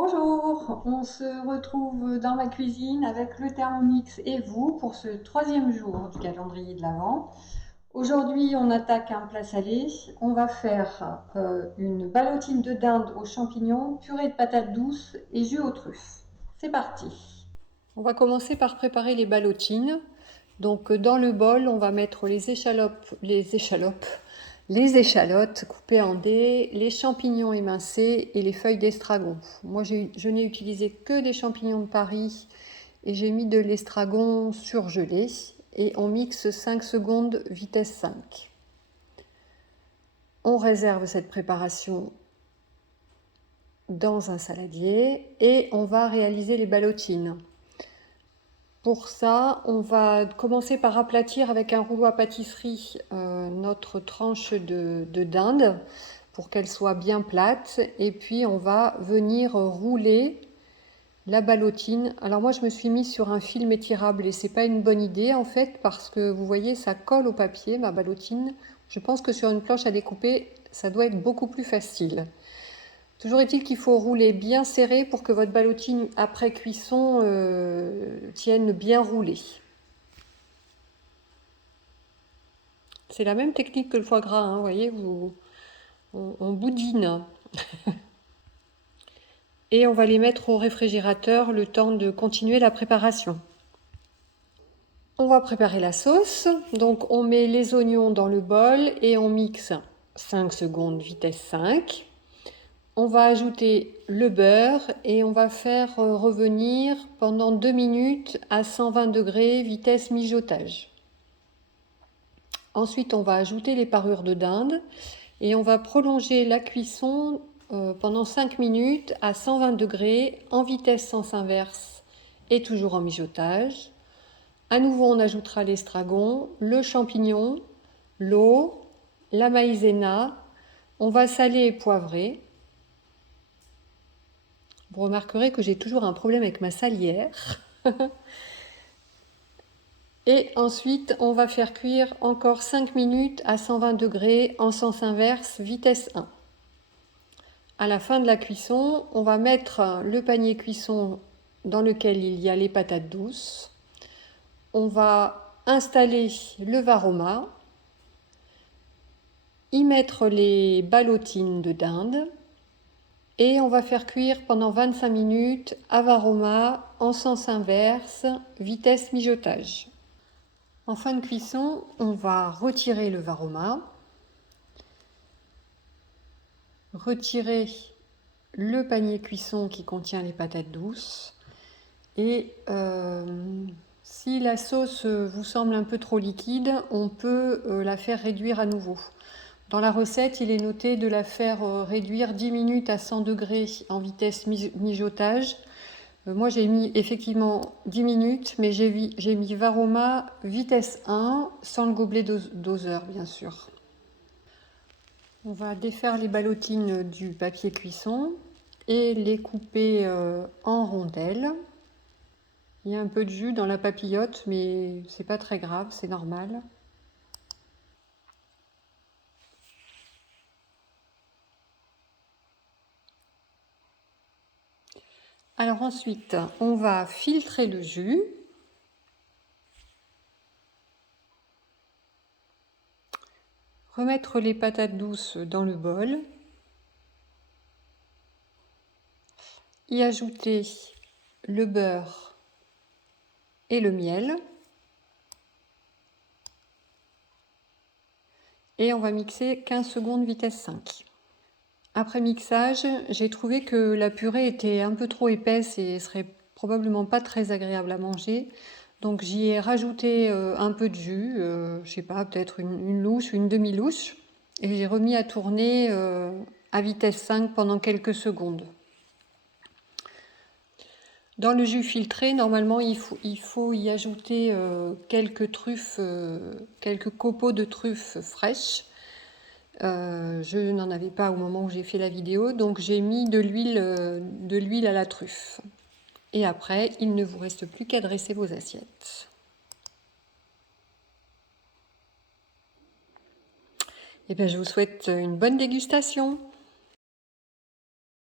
Bonjour, on se retrouve dans ma cuisine avec le Thermomix et vous pour ce troisième jour du calendrier de l'Avent. Aujourd'hui, on attaque un plat salé. On va faire une ballotine de dinde aux champignons, purée de patates douces et jus aux truffes. C'est parti. On va commencer par préparer les ballotines. Donc dans le bol, on va mettre les échalotes coupées en dés, les champignons émincés et les feuilles d'estragon. Moi, je n'ai utilisé que des champignons de Paris et j'ai mis de l'estragon surgelé et on mixe 5 secondes vitesse 5. On réserve cette préparation dans un saladier et on va réaliser les ballotines. Pour ça, on va commencer par aplatir avec un rouleau à pâtisserie notre tranche de dinde pour qu'elle soit bien plate. Et puis, on va venir rouler la ballotine. Alors moi, je me suis mise sur un film étirable et c'est pas une bonne idée en fait parce que vous voyez, ça colle au papier, ma ballotine. Je pense que sur une planche à découper, ça doit être beaucoup plus facile. Toujours est-il qu'il faut rouler bien serré pour que votre ballotine après cuisson tienne bien roulée. C'est la même technique que le foie gras, hein, vous voyez, on boudine. Et on va les mettre au réfrigérateur le temps de continuer la préparation. On va préparer la sauce. Donc on met les oignons dans le bol et on mixe 5 secondes vitesse 5. On va ajouter le beurre et on va faire revenir pendant 2 minutes à 120 degrés vitesse mijotage. Ensuite, on va ajouter les parures de dinde et on va prolonger la cuisson pendant 5 minutes à 120 degrés en vitesse sens inverse et toujours en mijotage. À nouveau, on ajoutera l'estragon, le champignon, l'eau, la maïzena. On va saler et poivrer. Vous remarquerez que j'ai toujours un problème avec ma salière. Et ensuite, on va faire cuire encore 5 minutes à 120 degrés en sens inverse, vitesse 1. À la fin de la cuisson, on va mettre le panier cuisson dans lequel il y a les patates douces. On va installer le varoma, y mettre les ballotines de dinde et on va faire cuire pendant 25 minutes à varoma en sens inverse, vitesse mijotage. En fin de cuisson, on va retirer le varoma, retirer le panier cuisson qui contient les patates douces et si la sauce vous semble un peu trop liquide, on peut la faire réduire à nouveau. Dans la recette, il est noté de la faire réduire 10 minutes à 100 degrés en vitesse mijotage. Moi, j'ai mis effectivement 10 minutes, mais j'ai mis varoma vitesse 1, sans le gobelet doseur, bien sûr. On va défaire les ballotines du papier cuisson et les couper en rondelles. Il y a un peu de jus dans la papillote, mais c'est pas très grave, c'est normal. Alors ensuite, on va filtrer le jus. Remettre les patates douces dans le bol. Y ajouter le beurre et le miel. Et on va mixer 15 secondes vitesse 5. Après mixage, j'ai trouvé que la purée était un peu trop épaisse et serait probablement pas très agréable à manger. Donc j'y ai rajouté un peu de jus, je sais pas, peut-être une louche, une demi-louche. Et j'ai remis à tourner à vitesse 5 pendant quelques secondes. Dans le jus filtré, normalement, il faut y ajouter quelques truffes, quelques copeaux de truffes fraîches. Je n'en avais pas au moment où j'ai fait la vidéo, donc j'ai mis de l'huile à la truffe. Et après, il ne vous reste plus qu'à dresser vos assiettes. Et bien, je vous souhaite une bonne dégustation.